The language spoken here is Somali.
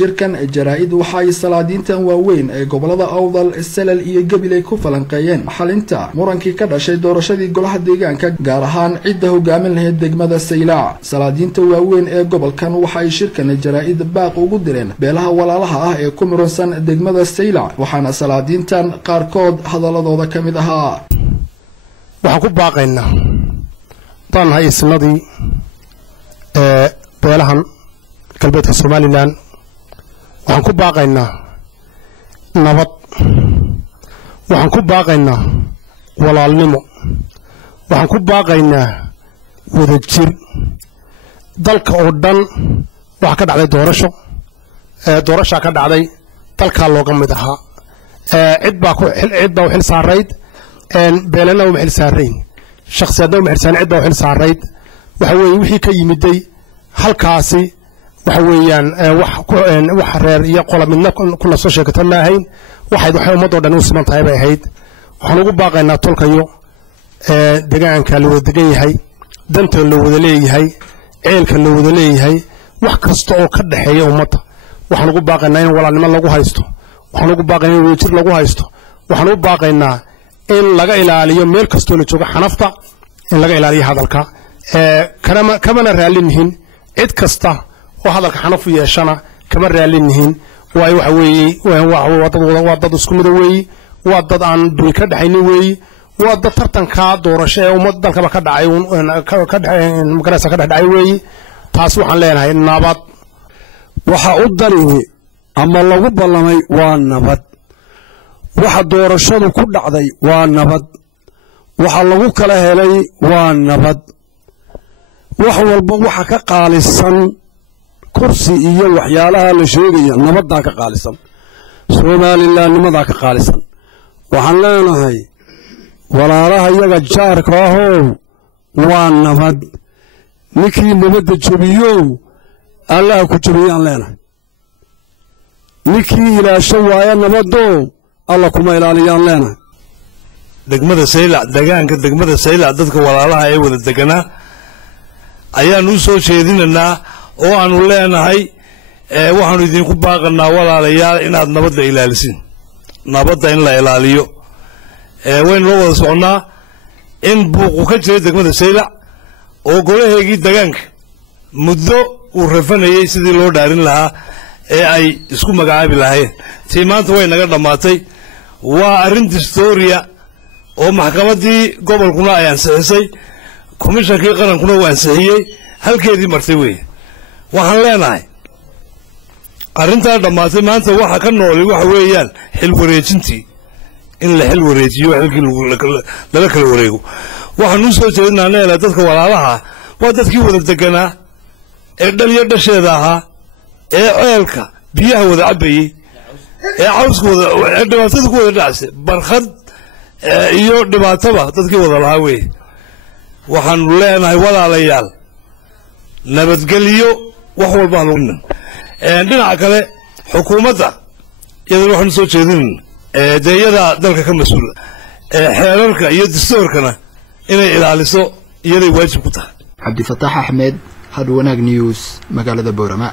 shirkan jaraa'id waxay salaadiintan waaweyn ee gobolada Awdal Salal iyo Gabiley ku falanqeeyeen xalinta murankii ka dhashay doorashadii golaha deegaanka gaar ahaan cidda hogaamin lahayd degmada Saylac. salaadiinta waaweyn ee gobolkan waxay shirkan jaraa'id baaq ugu direen beelaha walaalaha ah ee ku muransan degmada Saylac, waxaana salaadiintan qaarkood hadaladooda kamid ahaa. waxaan ku baaqaynaa tan hay'isnadii beelahan galbeedka Somaliland, waxaan ku baaqaynaa nabad, waxaan ku baaqaynaa walaalnimo, waxaan ku baaqaynaa wadajir. dalka oo dhan waxa ka dhacday doorasho ka dhacday dalka looga mid ahaa cid baa u xil saarayd beelana u xil saarayn shakhsiyadna u xil saarayd cid baa u xil saarayd waxa weeye wixii ka yimiday halkaasi waxa weeyaan wax reer iyo qola midna kuna soo sheegata ma ahayn waxay ummadoo dhan u siman tahay bay ahayd. waxaan ugu baaqaynaa tolkayo deegaanka la wada degan yahay, danta la wada leeyahay, ceelka la wada leeyahay, wax kasta oo ka dhaxeeya ummadda waxaan ugu baaqaynaa in walaalnimo lagu haysto, waxaan ugu baaqaynaa in wadajir lagu haysto, waxaan ugu baaqaynaa in laga ilaaliyo meel kastoo la joogo xanafta, in laga ilaaliyo hadalka kamana raalinihin cid kasta oo hadalka xanaf u yeeshana kama raalinihin. waayo waxa weeye waa dad isku mid weeye, waa dad aan duwi ka dhaxaynin weeye, waa dad tartanka doorasho ee ummad dalkaba ka dhacay magaraysa ka dhacay weeye. taas waxaan leenahay nabad waxa u darihi ama lagu ballamay waa nabad, waxa doorashadu ku dhacday waa nabad, waxa lagu kala helay waa nabad. wax walba waxa ka qaalisan kursi iyo waxyaalaha la sheegaya nabadda ka qaalisan, Somaliland nimada ka qaalisan. waxaan leenahay walaalaha iyaga jaarka ahoo waa nabad, ninkii nabadda jabiyo Allah ku jabiyaan leenahay, ninkii ilaasho waaya nabaddo Allah kuma ilaaliyaan leenahay. degmada Saylac deegaanka degmada Saylac dadka walaalaha ay wada deganaa ayaan u soo jeedinanaa oo aanu leenahay waxaanu idinku baaqanaa walaalayaal inaad nabadda ilaalisin, nabadda in la ilaaliyo. waynu la wada soconaa in buuqu ka jiray degmada Saylac oo golaheegii deegaanka muddo uu rafanayay sidii loo dhaarin lahaa ee ay isku magacaabi lahaayeen. tii maanta way naga dhammaatay, waa arrin historia oo maxkamaddii gobolkuna ay ansixisay, komishankii qarankuna uu ansixiyey, halkeedii martay weeye. waxaan leenahay arrintaa dhammaatay maanta waxa ka nooli waxa weeyaan xil wareejintii, in la xil wareejiyo xilkii lala kala wareego. waxaan u soo jeedinaa neela dadka walaalaha waa dadkii wada deganaa ee dhaliyo dhasheeda ahaa ee ceelka biyaha wada cabayey ee cawska wada dhibaatada ku wada dhacsay barkhad iyo dhibaataba dadkii wada lahaa weeye. waxaanu leenahay walaalayaal nabadgelyo wax walba dhinaca kale xukuumadda iyadana waxaanu soo jeedin deeyada dalka ka mas'uula xeerarka iyo dastuurkana inay ilaaliso iyaday waajib ku tahay. Cabdi Fataax Ahmed, Had Wanaag News, magaalada Boorama.